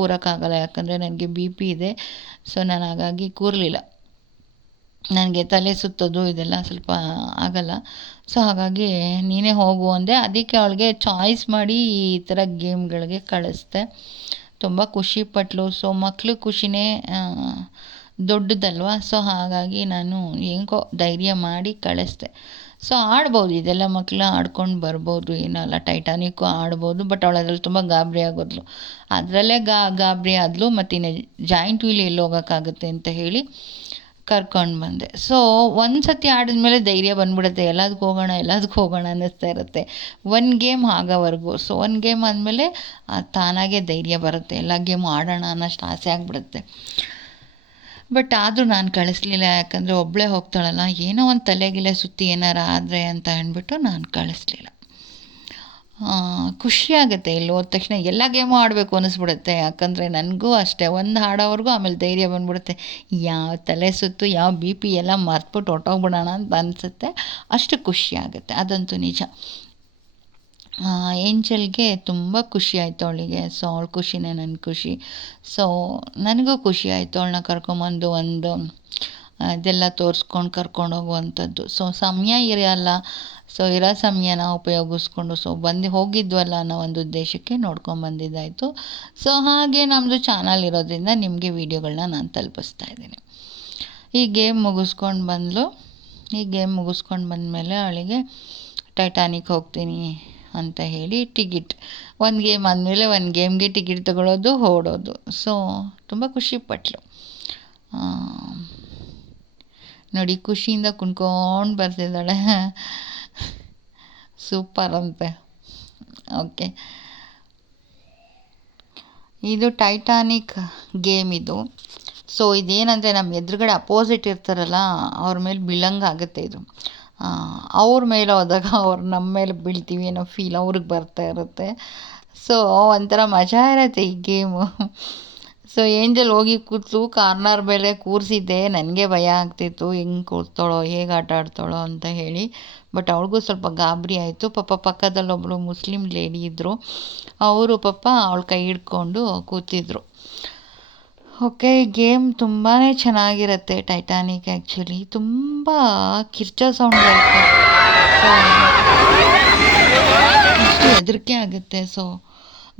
ಕೂರೋಕ್ಕಾಗಲ್ಲ, ಯಾಕಂದರೆ ನನಗೆ BP ಇದೆ. ಸೊ ನಾನು ಹಾಗಾಗಿ ಕೂರಲಿಲ್ಲ. ನನಗೆ ತಲೆ ಸುತ್ತೋದು ಇದೆಲ್ಲ ಸ್ವಲ್ಪ ಆಗಲ್ಲ. ಸೊ ಹಾಗಾಗಿ ನೀನೇ ಹೋಗು ಅಂದೆ. ಅದಕ್ಕೆ ಅವಳಿಗೆ ಚಾಯ್ಸ್ ಮಾಡಿ ಈ ಥರ ಗೇಮ್ಗಳಿಗೆ ಕಳಿಸ್ದೆ. ತುಂಬ ಖುಷಿಪಟ್ಲು. ಸೊ ಮಕ್ಕಳು ಖುಷಿನೇ ದೊಡ್ಡದಲ್ವ. ಸೊ ಹಾಗಾಗಿ ನಾನು ಹೆಂಗೋ ಧೈರ್ಯ ಮಾಡಿ ಕಳಿಸ್ದೆ. ಸೊ ಆಡ್ಬೋದು, ಇದೆಲ್ಲ ಮಕ್ಕಳು ಆಡ್ಕೊಂಡು ಬರ್ಬೋದು, ಏನಲ್ಲ. ಟೈಟಾನಿಕ್ಕು ಆಡ್ಬೋದು. ಬಟ್ ಅವಳು ಅದ್ರಲ್ಲಿ ತುಂಬ ಗಾಬರಿ ಆಗೋದ್ಲು. ಅದರಲ್ಲೇ ಗಾಬರಿ ಆದಳು. ಮತ್ತಿನ್ನು ಜಾಯಿಂಟ್ ವೀಲ್ ಎಲ್ಲಿ ಹೋಗೋಕ್ಕಾಗುತ್ತೆ ಅಂತ ಹೇಳಿ ಕರ್ಕೊಂಡು ಬಂದೆ. ಸೊ ಒಂದು ಸತಿ ಆಡಿದ್ಮೇಲೆ ಧೈರ್ಯ ಬಂದ್ಬಿಡುತ್ತೆ, ಎಲ್ಲದಕ್ಕೂ ಹೋಗೋಣ ಅನ್ನಿಸ್ತಾ ಇರುತ್ತೆ ಒಂದು ಗೇಮ್ ಆಗೋವರೆಗೂ. ಸೊ ಒಂದು ಗೇಮ್ ಆದಮೇಲೆ ತಾನಾಗೆ ಧೈರ್ಯ ಬರುತ್ತೆ, ಎಲ್ಲ ಗೇಮು ಆಡೋಣ ಅನ್ನೋಷ್ಟು ಆಸೆ ಆಗಿಬಿಡುತ್ತೆ. ಬಟ್ ಆದರೂ ನಾನು ಕಳಿಸ್ಲಿಲ್ಲ, ಯಾಕಂದರೆ ಒಬ್ಬಳೇ ಹೋಗ್ತಾಳಲ್ಲ, ಏನೋ ಒಂದು ತಲೆಗಿಲೆ ಸುತ್ತಿ ಏನಾರು ಆದರೆ ಅಂತ ಅಂದ್ಬಿಟ್ಟು ನಾನು ಕಳಿಸ್ಲಿಲ್ಲ. ಖುಷಿಯಾಗುತ್ತೆ ಇಲ್ಲಿ ಹೋದ ತಕ್ಷಣ ಎಲ್ಲ ಗೇಮು ಆಡಬೇಕು ಅನ್ನಿಸ್ಬಿಡುತ್ತೆ. ಯಾಕಂದರೆ ನನಗೂ ಅಷ್ಟೇ, ಒಂದು ಆಡೋವರೆಗೂ ಆಮೇಲೆ ಧೈರ್ಯ ಬಂದ್ಬಿಡುತ್ತೆ. ಯಾವ ತಲೆ ಸುತ್ತು, ಯಾವ BP ಎಲ್ಲ ಮರ್ತ್ಬಿಟ್ಟು ಹೊರ್ಟೋಗ್ಬಿಡೋಣ ಅಂತ ಅನಿಸುತ್ತೆ. ಅಷ್ಟು ಖುಷಿಯಾಗುತ್ತೆ, ಅದಂತೂ ನಿಜ. ಏಂಜಲ್ಗೆ ತುಂಬ ಖುಷಿ ಆಯಿತು ಅವಳಿಗೆ. ಸೊ ಅವಳ ಖುಷಿನೇ ನನ್ನ ಖುಷಿ. ಸೊ ನನಗೂ ಖುಷಿ ಆಯಿತು ಅವಳನ್ನ ಕರ್ಕೊಂಬಂದು ಒಂದು ಇದೆಲ್ಲ ತೋರಿಸ್ಕೊಂಡು ಕರ್ಕೊಂಡೋಗುವಂಥದ್ದು. ಸೊ ಸಮಯ ಇರಲ್ಲ, ಸೊ ಇರೋ ಸಮಯನ ಉಪಯೋಗಿಸ್ಕೊಂಡು ಹೋಗಿದ್ವಲ್ಲ ಅನ್ನೋ ಒಂದು ಉದ್ದೇಶಕ್ಕೆ ನೋಡ್ಕೊಂಬಂದಿದ್ದಾಯಿತು. ಸೊ ಹಾಗೆ ನಮ್ಮದು ಚಾನಲ್ ಇರೋದ್ರಿಂದ ನಿಮಗೆ ವೀಡಿಯೋಗಳನ್ನ ನಾನು ತಲುಪಿಸ್ತಾ ಇದ್ದೀನಿ. ಈ ಗೇಮ್ ಮುಗಿಸ್ಕೊಂಡು ಬಂದಳು. ಈ ಗೇಮ್ ಮುಗಿಸ್ಕೊಂಡು ಬಂದಮೇಲೆ ಅವಳಿಗೆ ಟೈಟಾನಿಕ್ ಹೋಗ್ತೀನಿ ಅಂತ ಹೇಳಿ ಟಿಕೆಟ್, ಒಂದು ಗೇಮ್ ಆದಮೇಲೆ ಒಂದು ಗೇಮ್ಗೆ ಟಿಕೆಟ್ ತಗೊಳ್ಳೋದು, ಓಡೋದು. ಸೊ ತುಂಬ ಖುಷಿಪಟ್ಲು. ನೋಡಿ ಖುಷಿಯಿಂದ ಕುಣ್ಕೊಂಡು ಬರ್ತಿದ್ದಾಳೆ. ಸೂಪರ್ ಅಂತೆ. ಓಕೆ, ಇದು ಟೈಟಾನಿಕ್ ಗೇಮ್ ಇದು. ಸೊ ಇದೇನಂದರೆ ನಮ್ಮ ಎದುರುಗಡೆ ಅಪೋಸಿಟ್ ಇರ್ತಾರಲ್ಲ ಅವ್ರ ಮೇಲೆ ಬೀಳಂಗಾಗುತ್ತೆ ಇದು. ಅವ್ರ ಮೇಲೆ ಹೋದಾಗ ಅವ್ರು ನಮ್ಮ ಮೇಲೆ ಬೀಳ್ತೀವಿ ಅನ್ನೋ ಫೀಲ್ ಅವ್ರಿಗೆ ಬರ್ತಾ ಇರುತ್ತೆ. ಸೊ ಒಂಥರ ಮಜಾ ಇರುತ್ತೆ ಈ ಗೇಮು. ಸೊ ಏಂಜಲ್ ಹೋಗಿ ಕೂತು ಕಾರ್ನರ್ ಮೇಲೆ ಕೂರಿಸಿದ್ದೆ. ನನಗೆ ಭಯ ಆಗ್ತಿತ್ತು, ಹೆಂಗೆ ಕೂರ್ತಾಳೋ, ಹೇಗೆ ಆಟ ಆಡ್ತಾಳೋ ಅಂತ ಹೇಳಿ. ಬಟ್ ಅವಳಿಗೂ ಸ್ವಲ್ಪ ಗಾಬರಿ ಆಯಿತು. ಪಕ್ಕದಲ್ಲಿ ಒಬ್ಬಳು ಮುಸ್ಲಿಮ್ ಲೇಡಿ ಇದ್ದರು, ಅವರು ಅವಳ ಕೈ ಹಿಡ್ಕೊಂಡು ಕೂತಿದ್ರು. ಓಕೆ, ಗೇಮ್ ತುಂಬಾ ಚೆನ್ನಾಗಿರುತ್ತೆ ಟೈಟಾನಿಕ್. ಆ್ಯಕ್ಚುಲಿ ತುಂಬ ಕಿರ್ಚೋ ಸೌಂಡ್ ಬರುತ್ತೆ. ಸೊ ಅಷ್ಟು ಹೆದರಿಕೆ ಆಗುತ್ತೆ. ಸೊ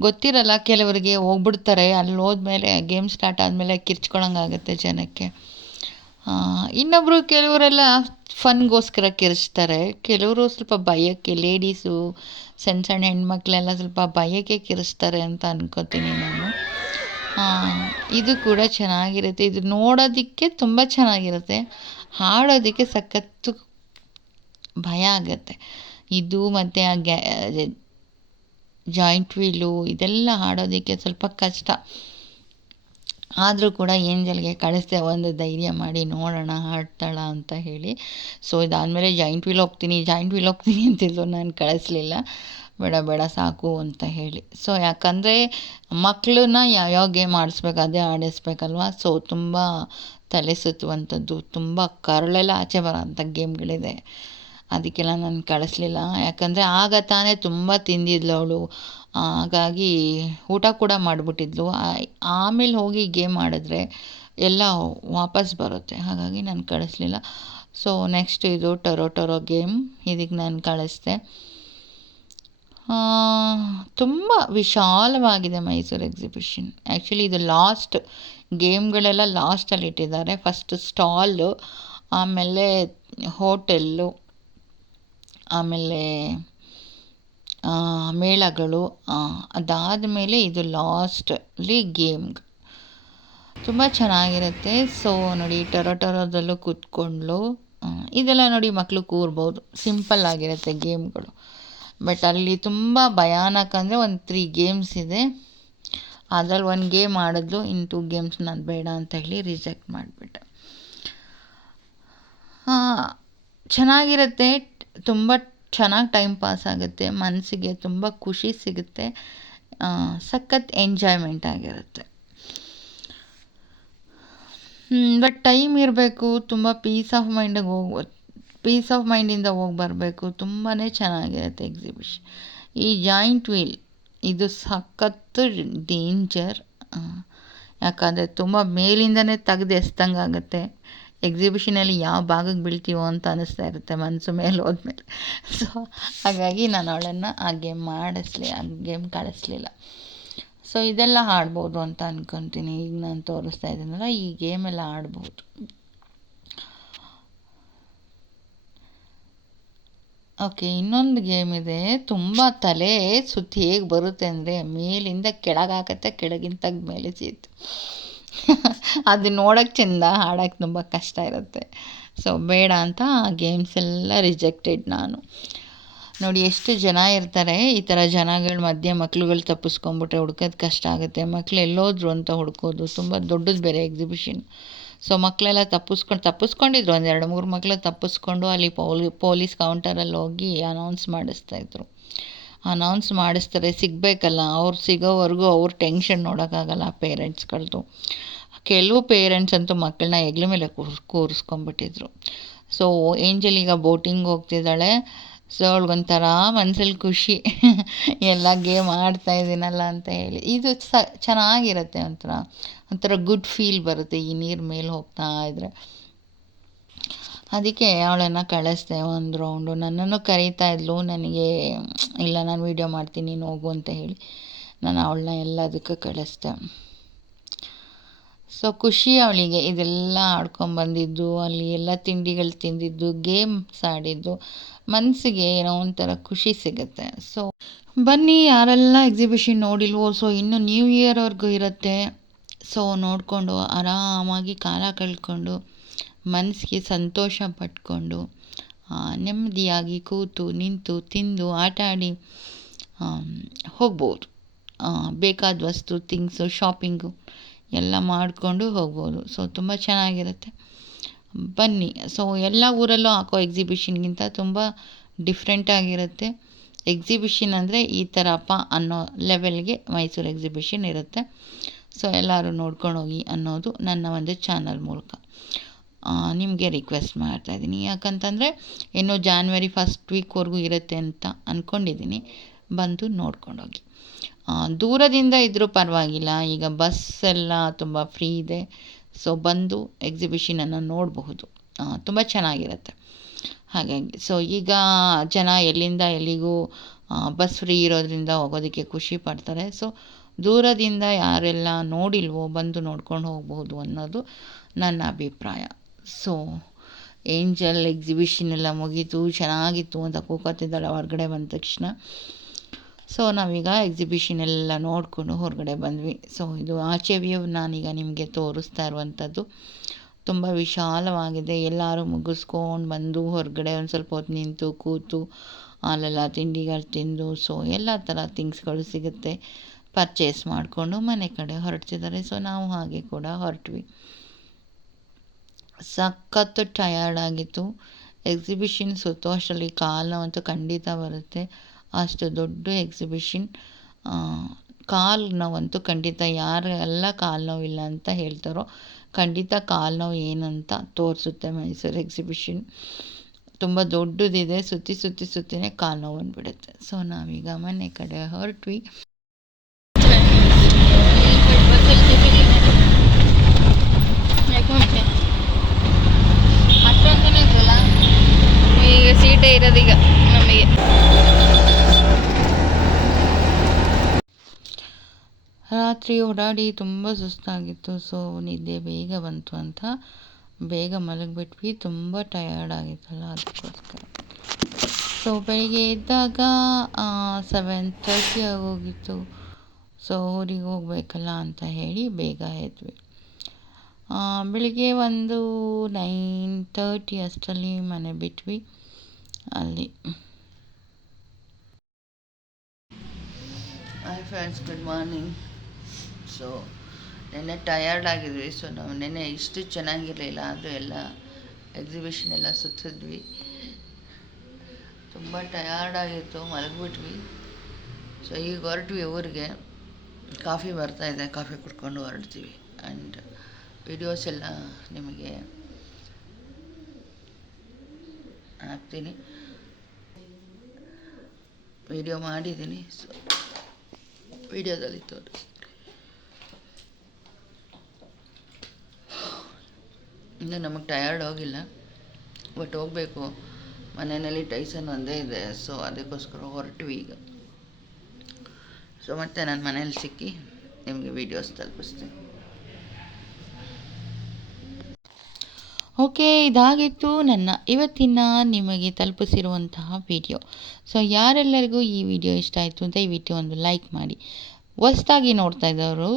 ಗೊತ್ತಿರಲ್ಲ ಕೆಲವರಿಗೆ, ಹೋಗ್ಬಿಡ್ತಾರೆ. ಅಲ್ಲಿ ಹೋದ್ಮೇಲೆ ಗೇಮ್ ಸ್ಟಾರ್ಟ್ ಆದಮೇಲೆ ಕಿರ್ಚ್ಕೊಳಂಗಾಗುತ್ತೆ ಜನಕ್ಕೆ. ಇನ್ನೊಬ್ಬರು ಕೆಲವರೆಲ್ಲ ಫನ್ಗೋಸ್ಕರ ಕಿರಿಚ್ತಾರೆ, ಕೆಲವರು ಸ್ವಲ್ಪ ಭಯಕ್ಕೆ, ಲೇಡೀಸು ಸಣ್ಣ ಸಣ್ಣ ಹೆಣ್ಮಕ್ಳೆಲ್ಲ ಸ್ವಲ್ಪ ಭಯಕ್ಕೆ ಕಿರಿಚ್ತಾರೆ ಅಂತ ಅನ್ಕೋತೀನಿ ನಾನು. ಇದು ಕೂಡ ಚೆನ್ನಾಗಿರುತ್ತೆ, ಇದು ನೋಡೋದಕ್ಕೆ ತುಂಬ ಚೆನ್ನಾಗಿರುತ್ತೆ, ಹಾಡೋದಕ್ಕೆ ಸಖತ್ತು ಭಯ ಆಗುತ್ತೆ. ಇದು ಮತ್ತು ಆ ಜಾಯಿಂಟ್ ವೀಲು ಇದೆಲ್ಲ ಹಾಡೋದಕ್ಕೆ ಸ್ವಲ್ಪ ಕಷ್ಟ. ಆದರೂ ಕೂಡ ಏಂಜಲ್ಗೆ ಕಳಿಸ್ದೆ, ಒಂದು ಧೈರ್ಯ ಮಾಡಿ ನೋಡೋಣ ಹಾಡ್ತಾಳ ಅಂತ ಹೇಳಿ. ಸೊ ಇದಾದಮೇಲೆ ಜಾಯಿಂಟ್ ವೀಲ್ ಹೋಗ್ತೀನಿ ಅಂತಿದ್ದು, ನಾನು ಕಳಿಸ್ಲಿಲ್ಲ, ಬೇಡ ಸಾಕು ಅಂತ ಹೇಳಿ. ಸೊ ಯಾಕಂದರೆ ಮಕ್ಕಳನ್ನ ಯಾವ್ಯಾವ ಗೇಮ್ ಆಡಿಸ್ಬೇಕು ಅದೇ ಆಡಿಸ್ಬೇಕಲ್ವ. ಸೊ ತುಂಬ ತಲೆ ಸುತ್ತುವಂಥದ್ದು, ತುಂಬ ಕರಳೆಲ್ಲ ಆಚೆ ಬರೋಂಥ ಗೇಮ್ಗಳಿದೆ, ಅದಕ್ಕೆಲ್ಲ ನಾನು ಕಳಿಸ್ಲಿಲ್ಲ. ಯಾಕಂದರೆ ಆಗ ತಾನೇ ತುಂಬ ತಿಂದಿದ್ಲು ಅವಳು, ಹಾಗಾಗಿ ಊಟ ಕೂಡ ಮಾಡಿಬಿಟ್ಟಿದ್ಲು. ಆಮೇಲೆ ಹೋಗಿ ಗೇಮ್ ಆಡಿದ್ರೆ ಎಲ್ಲ ವಾಪಸ್ ಬರುತ್ತೆ, ಹಾಗಾಗಿ ನಾನು ಕಳಿಸ್ಲಿಲ್ಲ. ಸೊ ನೆಕ್ಸ್ಟ್ ಇದು ಟೊರೋ ಗೇಮ್, ಇದಕ್ಕೆ ನಾನು ಕಳಿಸ್ದೆ. ತುಂಬ ವಿಶಾಲವಾಗಿದೆ ಮೈಸೂರು ಎಕ್ಸಿಬಿಷನ್. ಆ್ಯಕ್ಚುಲಿ ಇದು ಲಾಸ್ಟ್, ಗೇಮ್ಗಳೆಲ್ಲ ಲಾಸ್ಟಲ್ಲಿ ಇಟ್ಟಿದ್ದಾರೆ. ಫಸ್ಟ್ ಸ್ಟಾಲು, ಆಮೇಲೆ ಹೋಟೆಲ್ಲು, ಆಮೇಲೆ ಮೇಳಗಳು, ಅದಾದಮೇಲೆ ಇದು ಲಾಸ್ಟಲ್ಲಿ ಗೇಮ್. ತುಂಬ ಚೆನ್ನಾಗಿರುತ್ತೆ. ಸೊ ನೋಡಿ, ಟೊರೋದಲ್ಲೂ ಕೂತ್ಕೊಂಡ್ಲು, ಇದೆಲ್ಲ ನೋಡಿ ಮಕ್ಕಳು ಕೂರ್ಬೋದು, ಸಿಂಪಲ್ ಆಗಿರುತ್ತೆ ಗೇಮ್ಗಳು. ಬಟ್ ಅಲ್ಲಿ ತುಂಬ ಭಯಾನಕ ಅಂದರೆ ಒಂದು 3 ಗೇಮ್ಸ್ ಇದೆ, ಅದ್ರಲ್ಲಿ 1 ಗೇಮ್ ಆಡಿದ್ಲು, ಇನ್ನು 2 ಗೇಮ್ಸ್ ನಾನು ಬೇಡ ಅಂತ ಹೇಳಿ ರಿಜೆಕ್ಟ್ ಮಾಡಿಬಿಟ್ಟೆ. ಚೆನ್ನಾಗಿರುತ್ತೆ, ತುಂಬ ಚೆನ್ನಾಗಿ ಟೈಮ್ ಪಾಸ್ ಆಗುತ್ತೆ, ಮನಸ್ಸಿಗೆ ತುಂಬ ಖುಷಿ ಸಿಗುತ್ತೆ, ಸಖತ್ ಎಂಜಾಯ್ಮೆಂಟ್ ಆಗಿರುತ್ತೆ. ಬಟ್ ಟೈಮ್ ಇರಬೇಕು, ತುಂಬ ಪೀಸ್ ಆಫ್ ಮೈಂಡಿಂದ ಹೋಗಿ ಬರಬೇಕು. ತುಂಬಾ ಚೆನ್ನಾಗಿರುತ್ತೆ ಎಕ್ಸಿಬಿಷನ್. ಈ ಜಾಯಿಂಟ್ ವೀಲ್ ಇದು ಸಖತ್ತು ಡೇಂಜರ್, ಯಾಕಂದರೆ ತುಂಬ ಮೇಲಿಂದನೇ ತೆಗೆದು ಎಸ್ದಂಗೆ ಆಗುತ್ತೆ. ಎಕ್ಸಿಬಿಷನಲ್ಲಿ ಯಾವ ಭಾಗಕ್ಕೆ ಬೀಳ್ತೀವೋ ಅಂತ ಅನ್ನಿಸ್ತಾ ಇರುತ್ತೆ ಮನಸ್ಸು ಮೇಲೆ ಹೋದ್ಮೇಲೆ. ಸೊ ಹಾಗಾಗಿ ನಾನು ಅವಳನ್ನು ಆ ಗೇಮ್ ಕಳಿಸ್ಲಿಲ್ಲ. ಸೊ ಇದೆಲ್ಲ ಆಡ್ಬೋದು ಅಂತ ಅಂದ್ಕೊತೀನಿ. ಈಗ ನಾನು ತೋರಿಸ್ತಾ ಇದ್ದೀನಲ್ಲ, ಈ ಗೇಮೆಲ್ಲ ಆಡ್ಬೋದು. ಓಕೆ, ಇನ್ನೊಂದು ಗೇಮ್ ಇದೆ, ತುಂಬ ತಲೆ ಸುತ್ತಿ ಹೇಗೆ ಬರುತ್ತೆ ಅಂದರೆ ಮೇಲಿಂದ ಕೆಳಗಾಗತ್ತೆ, ಕೆಳಗಿಂದ ತೆಗ್ದು ಮೇಲೆ ಸೀತು. ಅದು ನೋಡೋಕ್ಕೆ ಚೆಂದ, ಆಡೋಕ್ಕೆ ತುಂಬ ಕಷ್ಟ ಇರುತ್ತೆ. ಸೊ ಬೇಡ ಅಂತ ಆ ಗೇಮ್ಸ್ ಎಲ್ಲ ರಿಜೆಕ್ಟೆಡ್ ನಾನು. ನೋಡಿ ಎಷ್ಟು ಜನ ಇರ್ತಾರೆ, ಈ ಥರ ಜನಗಳ ಮಧ್ಯೆ ಮಕ್ಳುಗಳು ತಪ್ಪಿಸ್ಕೊಂಬಿಟ್ರೆ ಹುಡ್ಕೋದು ಕಷ್ಟ ಆಗುತ್ತೆ. ಮಕ್ಳು ಎಲ್ಲೋದ್ರು ಅಂತ ಹುಡ್ಕೋದು, ತುಂಬ ದೊಡ್ಡದು ಬೇರೆ ಎಕ್ಸಿಬಿಷನ್. ಸೊ ಮಕ್ಕಳೆಲ್ಲ ತಪ್ಪಿಸ್ಕೊಂಡಿದ್ರು, ಒಂದು 2-3 ಮಕ್ಕಳು ತಪ್ಪಿಸ್ಕೊಂಡು ಅಲ್ಲಿ ಪೊಲೀಸ್ ಕೌಂಟರಲ್ಲಿ ಹೋಗಿ ಅನೌನ್ಸ್ ಮಾಡಿಸ್ತಾರೆ. ಸಿಗಬೇಕಲ್ಲ, ಅವ್ರು ಸಿಗೋವರೆಗೂ ಅವ್ರ ಟೆನ್ಷನ್ ನೋಡೋಕ್ಕಾಗಲ್ಲ ಪೇರೆಂಟ್ಸ್ಗಳದ್ದು. ಕೆಲವು ಪೇರೆಂಟ್ಸ್ ಅಂತೂ ಮಕ್ಕಳನ್ನ ಹೆಗ್ಲ ಮೇಲೆ ಕೂರಿಸ್ಕೊಂಬಿಟ್ಟಿದ್ರು. ಸೊ ಏಂಜಲ್ ಈಗ ಬೋಟಿಂಗ್ ಹೋಗ್ತಿದ್ದಾಳೆ. ಸೊ ಅವಳಿಗೊಂಥರ ಮನ್ಸಲ್ಲಿ ಖುಷಿ, ಎಲ್ಲ ಗೇಮ್ ಆಡ್ತಾಯಿದ್ದೀನಲ್ಲ ಅಂತ ಹೇಳಿ. ಇದು ಚೆನ್ನಾಗಿರುತ್ತೆ, ಒಂಥರ ಗುಡ್ ಫೀಲ್ ಬರುತ್ತೆ ಈ ನೀರು ಮೇಲೆ ಹೋಗ್ತಾ ಇದ್ರೆ. ಅದಕ್ಕೆ ಅವಳನ್ನು ಕಳಿಸ್ದೆ ಒಂದು ರೌಂಡು. ನನ್ನನ್ನು ಕರೀತಾ ಇದ್ಲು, ನನಗೆ ಇಲ್ಲ ನಾನು ವೀಡಿಯೋ ಮಾಡ್ತೀನಿ ನೀನು ಹೋಗು ಅಂತ ಹೇಳಿ ನಾನು ಅವಳನ್ನ ಎಲ್ಲದಕ್ಕೂ ಕಳಿಸ್ದೆ. ಸೊ ಖುಷಿ ಅವಳಿಗೆ, ಇದೆಲ್ಲ ಆಡ್ಕೊಂಬಂದಿದ್ದು, ಅಲ್ಲಿ ಎಲ್ಲ ತಿಂಡಿಗಳು ತಿಂದಿದ್ದು, ಗೇಮ್ಸ್ ಆಡಿದ್ದು, ಮನಸ್ಸಿಗೆ ಏನೋ ಒಂಥರ ಖುಷಿ ಸಿಗುತ್ತೆ. ಸೊ ಬನ್ನಿ, ಯಾರೆಲ್ಲ ಎಕ್ಸಿಬಿಷನ್ ನೋಡಿಲ್ವೋ, ಸೊ ಇನ್ನು ನ್ಯೂ ಇಯರ್ವರೆಗೂ ಇರುತ್ತೆ. ಸೊ ನೋಡಿಕೊಂಡು ಆರಾಮಾಗಿ ಕಾಲ ಕಳ್ಕೊಂಡು ಮನಸ್ಸಿಗೆ ಸಂತೋಷ ಪಟ್ಕೊಂಡು ನೆಮ್ಮದಿಯಾಗಿ ಕೂತು ನಿಂತು ತಿಂದು ಆಟ ಆಡಿ ಹೋಗ್ಬೋದು. ಬೇಕಾದ ವಸ್ತು ಥಿಂಗ್ಸು ಶಾಪಿಂಗು ಎಲ್ಲ ಮಾಡಿಕೊಂಡು ಹೋಗ್ಬೋದು. ಸೊ ತುಂಬ ಚೆನ್ನಾಗಿರುತ್ತೆ, ಬನ್ನಿ. ಸೊ ಎಲ್ಲ ಊರಲ್ಲೂ ಹಾಕೋ ಎಕ್ಸಿಬಿಷನ್ಗಿಂತ ತುಂಬ ಡಿಫ್ರೆಂಟಾಗಿರುತ್ತೆ. ಎಕ್ಸಿಬಿಷನ್ ಅಂದರೆ ಈ ಥರಪ್ಪ ಅನ್ನೋ ಲೆವೆಲ್ಗೆ ಮೈಸೂರು ಎಕ್ಸಿಬಿಷನ್ ಇರುತ್ತೆ. ಸೊ ಎಲ್ಲರೂ ನೋಡ್ಕೊಂಡು ಹೋಗಿ ಅನ್ನೋದು ನನ್ನ ಒಂದು ಚಾನಲ್ ಮೂಲಕ ನಿಮಗೆ ರಿಕ್ವೆಸ್ಟ್ ಮಾಡ್ತಾಯಿದ್ದೀನಿ. ಯಾಕಂತಂದರೆ ಇನ್ನು ಜಾನ್ವರಿ 1st ವೀಕ್ವರೆಗೂ ಇರುತ್ತೆ ಅಂತ ಅಂದ್ಕೊಂಡಿದ್ದೀನಿ. ಬಂದು ನೋಡ್ಕೊಂಡೋಗಿ. ದೂರದಿಂದ ಇದ್ದರೂ ಪರವಾಗಿಲ್ಲ, ಈಗ ಬಸ್ ಎಲ್ಲ ತುಂಬ ಫ್ರೀ ಇದೆ. ಸೊ ಬಂದು ಎಕ್ಸಿಬಿಷನನ್ನು ನೋಡಬಹುದು, ತುಂಬ ಚೆನ್ನಾಗಿರುತ್ತೆ. ಹಾಗಾಗಿ ಸೊ ಈಗ ಜನ ಎಲ್ಲಿಂದ ಎಲ್ಲಿಗೂ ಬಸ್ ಫ್ರೀ ಇರೋದ್ರಿಂದ ಹೋಗೋದಕ್ಕೆ ಖುಷಿ ಪಡ್ತಾರೆ. ಸೊ ದೂರದಿಂದ ಯಾರೆಲ್ಲ ನೋಡಿಲ್ವೋ ಬಂದು ನೋಡ್ಕೊಂಡು ಹೋಗ್ಬೋದು ಅನ್ನೋದು ನನ್ನ ಅಭಿಪ್ರಾಯ. ಸೊ ಏಂಜಲ್ ಎಕ್ಸಿಬಿಷನ್ ಎಲ್ಲ ಮುಗೀತು, ಚೆನ್ನಾಗಿತ್ತು ಅಂತ ಕೂಕೋತಿದ್ದಾಳೆ ಹೊರಗಡೆ ಬಂದ ತಕ್ಷಣ. ಸೊ ನಾವೀಗ ಎಕ್ಸಿಬಿಷನ್ ಎಲ್ಲ ನೋಡಿಕೊಂಡು ಹೊರಗಡೆ ಬಂದ್ವಿ. ಸೊ ಇದು ಆಚೆ ವ್ಯೂ ನಾನೀಗ ನಿಮಗೆ ತೋರಿಸ್ತಾ ಇರುವಂಥದ್ದು. ತುಂಬ ವಿಶಾಲವಾಗಿದೆ. ಎಲ್ಲರೂ ಮುಗಿಸ್ಕೊಂಡು ಬಂದು ಹೊರಗಡೆ ಒಂದು ಸ್ವಲ್ಪ ಹೊತ್ತು ನಿಂತು ಕೂತು ಅಲ್ಲೆಲ್ಲ ತಿಂಡಿಗಳು ತಿಂದು, ಸೊ ಎಲ್ಲ ಥರ ಥಿಂಗ್ಸ್ಗಳು ಸಿಗುತ್ತೆ, ಪರ್ಚೇಸ್ ಮಾಡಿಕೊಂಡು ಮನೆ ಕಡೆ ಹೊರಡ್ತಿದ್ದಾರೆ. ಸೊ ನಾವು ಹಾಗೆ ಕೂಡ ಹೊರಟ್ವಿ. ಸಖತ್ತು ಟಯರ್ಡ್ ಆಗಿತ್ತು. ಎಕ್ಸಿಬಿಷನ್ ಸುತ್ತೋ ಅಷ್ಟರಲ್ಲಿ ಕಾಲು ನೋವಂತೂ ಖಂಡಿತ ಬರುತ್ತೆ. ಅಷ್ಟು ದೊಡ್ಡ ಎಕ್ಸಿಬಿಷನ್. ಕಾಲು ನೋವಂತೂ ಖಂಡಿತ, ಯಾರೆಲ್ಲ ಕಾಲು ನೋವಿಲ್ಲ ಅಂತ ಹೇಳ್ತಾರೋ ಖಂಡಿತ ಕಾಲು ನೋವು ಏನಂತ ತೋರಿಸುತ್ತೆ ಮೈಸೂರು ಎಕ್ಸಿಬಿಷನ್. ತುಂಬ ದೊಡ್ಡದಿದೆ, ಸುತ್ತಿನೇ ಕಾಲು ನೋವು ಬಂದುಬಿಡುತ್ತೆ. ಸೊ ನಾವೀಗ ಮನೆ ಕಡೆ ಹೊರಟ್ವಿ. ಈಗ ಸೀಟೇ ಇರೋದೀಗ ನಮಗೆ. ರಾತ್ರಿ ಓಡಾಡಿ ತುಂಬ ಸುಸ್ತಾಗಿತ್ತು. ಸೊ ನಿದ್ದೆ ಬೇಗ ಬಂತು ಅಂತ ಬೇಗ ಮಲಗಿಬಿಟ್ವಿ. ತುಂಬ ಟಯರ್ಡ್ ಆಗಿತ್ತಲ್ಲ ಅದಕ್ಕೋಸ್ಕರ. ಸೊ ಬೆಳಿಗ್ಗೆ ಎದ್ದಾಗ 7:30 ಆಗೋಗಿತ್ತು. ಸೊ ಊರಿಗೆ ಹೋಗಬೇಕಲ್ಲ ಅಂತ ಹೇಳಿ ಬೇಗ ಎದ್ವಿ. ಬೆಳಿಗ್ಗೆ ಒಂದು 9:30 ಅಷ್ಟರಲ್ಲಿ ಮನೆ ಬಿಟ್ವಿ. ಅಲ್ಲಿ hi friends, good morning. So ನೆನ್ನೆ ಟಯರ್ಡ್ ಆಗಿದ್ವಿ. ಸೊ ನಾವು ನೆನ್ನೆ ಇಷ್ಟು ಚೆನ್ನಾಗಿರಲಿಲ್ಲ, ಆದರೂ ಎಲ್ಲ ಎಕ್ಸಿಬಿಷನ್ ಎಲ್ಲ ಸುತ್ತಿದ್ವಿ. ತುಂಬ ಟಯರ್ಡ್ ಆಗಿತ್ತು, ಮಲಗಿಬಿಟ್ವಿ. ಸೊ ಈಗ ಹೊರಟ್ವಿ ಊರಿಗೆ. ಕಾಫಿ ಬರ್ತಾಯಿದೆ, ಕಾಫಿ ಕುಡ್ಕೊಂಡು ಹೊರಡ್ತೀವಿ. ಆ್ಯಂಡ್ ವಿಡಿಯೋಸ್ ಎಲ್ಲ ನಿಮಗೆ ಹಾಕ್ತೀನಿ. ವಿಡಿಯೋ ಮಾಡಿದ್ದೀನಿ. ಸೊ ವಿಡಿಯೋದಲ್ಲಿ ತೋರಿಸಿ. ಇನ್ನು ನಮಗೆ ಟಯರ್ಡ್ ಹೋಗಿಲ್ಲ, ಬಟ್ ಹೋಗಬೇಕು. ಮನೆಯಲ್ಲಿ ಟೈಸನ್ ಒಂದೇ ಇದೆ. ಸೊ ಅದಕ್ಕೋಸ್ಕರ ಹೊರಟ್ವಿ ಈಗ. ಸೊ ಮತ್ತೆ ನಾನು ಮನೇಲಿ ಸಿಕ್ಕಿ ನಿಮಗೆ ವೀಡಿಯೋಸ್ ತಲುಪಿಸ್ತೀನಿ. ಓಕೆ, ಇದಾಗಿತ್ತು ನನ್ನ ಇವತ್ತಿನ ನಿಮಗೆ ತಲುಪಿಸಿರುವಂತಹ ವಿಡಿಯೋ. ಸೊ ಯಾರೆಲ್ಲರಿಗೂ ಈ ವಿಡಿಯೋ ಇಷ್ಟ ಆಯಿತು ಅಂತ ದಯವಿಟ್ಟು ಒಂದು ಲೈಕ್ ಮಾಡಿ. ಹೊಸ್ದಾಗಿ ನೋಡ್ತಾ ಇದ್ದವರು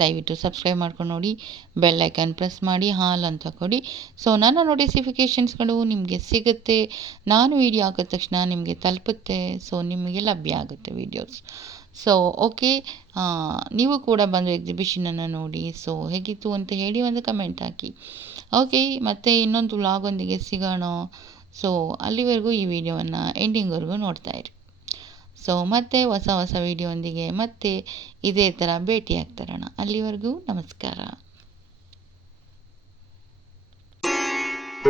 ದಯವಿಟ್ಟು ಸಬ್ಸ್ಕ್ರೈಬ್ ಮಾಡ್ಕೊಂಡು ನೋಡಿ, ಬೆಲ್ ಐಕನ್ ಪ್ರೆಸ್ ಮಾಡಿ ಹಾಲ್ ಅಂತ ಕೊಡಿ. ಸೊ ನನ್ನ ನೋಟಿಫಿಕೇಷನ್ಸ್ಗಳು ನಿಮಗೆ ಸಿಗುತ್ತೆ. ನಾನು ವಿಡಿಯೋ ಹಾಕಿದ ತಕ್ಷಣ ನಿಮಗೆ ತಲುಪುತ್ತೆ. ಸೊ ನಿಮಗೆ ಲಭ್ಯ ಆಗುತ್ತೆ ವೀಡಿಯೋಸ್. ಸೊ ಓಕೆ, ನೀವು ಕೂಡ ಬಂದು ಎಕ್ಸಿಬಿಷನನ್ನು ನೋಡಿ. ಸೊ ಹೇಗಿತ್ತು ಅಂತ ಹೇಳಿ ಒಂದು ಕಮೆಂಟ್ ಹಾಕಿ. ಓಕೆ, ಮತ್ತೆ ಇನ್ನೊಂದು ವ್ಲಾಗೊಂದಿಗೆ ಸಿಗೋಣ. ಸೊ ಅಲ್ಲಿವರೆಗೂ ಈ ವಿಡಿಯೋವನ್ನು ಎಂಡಿಂಗ್ವರೆಗೂ ನೋಡ್ತಾ ಇರಿ. ಸೊ ಮತ್ತೆ ಹೊಸ ವಿಡಿಯೋಂದಿಗೆ ಮತ್ತೆ ಇದೇ ಥರ ಭೇಟಿ ಆಗ್ತಾರೋಣ. ಅಲ್ಲಿವರೆಗೂ ನಮಸ್ಕಾರ.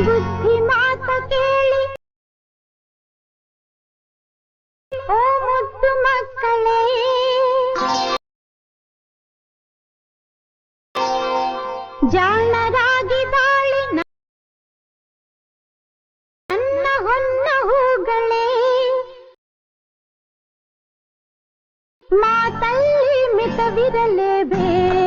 ಬುದ್ಧಿ ಮಾತ ಕೇಳಿ ಓ ಮುದ್ದು ಮಕ್ಕಳೇ, ಜಾಣರಾಗಿ ಬಾಳಿ ನನ್ನ ಹೊನ್ನ ಹೂಗಳೇ, ಮಾತಲ್ಲಿ ಮಿತವಿರಲೇಬೇಕು.